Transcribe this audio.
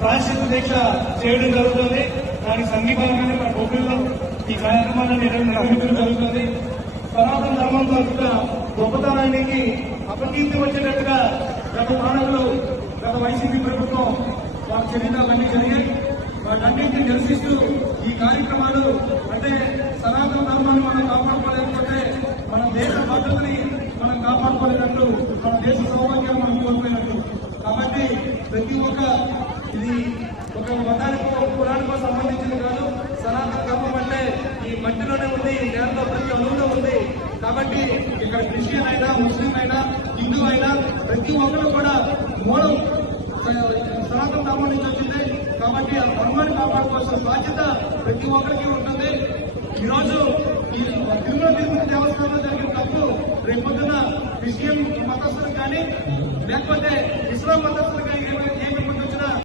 ప్రాయశ్చిత్త దీక్ష చేయడం జరుగుతుంది. దానికి సంఘీభావంగానే మన బొబ్బిల్లో ఈ కార్యక్రమాన్ని నిర్వహించడం జరుగుతుంది. సనాతన ధర్మంతో గొప్పతనానికి అపకీర్తి వచ్చేటట్టుగా గత పాలకులు, గత వైసీపీ ప్రభుత్వం వారి చర్యలన్నీ జరిగాయి. వాటన్నింటినీ నిరసిస్తూ ఈ కార్యక్రమాలు అంటే సనాతన ధర్మాన్ని మనం కాపాడుకోలేకపోతే మన దేశ భద్రతని మనం కాపాడుకోలేనట్లు, మన దేశ సౌభాగ్యాన్ని మనం కోల్పోయినట్లు. కాబట్టి ప్రతి ఒక్క ఇది ఒక మతానికో ఒక కులానికో సంబంధించింది కాదు. సనాతన ధర్మం అంటే ఈ మట్టిలోనే ఉంది, ఈ నేలలో ప్రతి అణువులో ఉంది. కాబట్టి ఇక్కడ క్రిస్టియన్ అయినా, ముస్లిం అయినా, హిందూ అయినా ప్రతి ఒక్కరు కూడా మూలం సనాతన ధర్మం నుంచి వచ్చింది. కాబట్టి ఆ ధర్మాన్ని కాపాడుకోవాల్సిన బాధ్యత ప్రతి ఒక్కరికి ఉంటుంది. ఈరోజు ఈ తిరుమల తిరుపతి దేవస్థానంలో జరిగిన తప్పు రేపొద్దున క్రిస్టియన్ మతస్థులు కానీ లేకపోతే ఇస్లాం మతస్థులు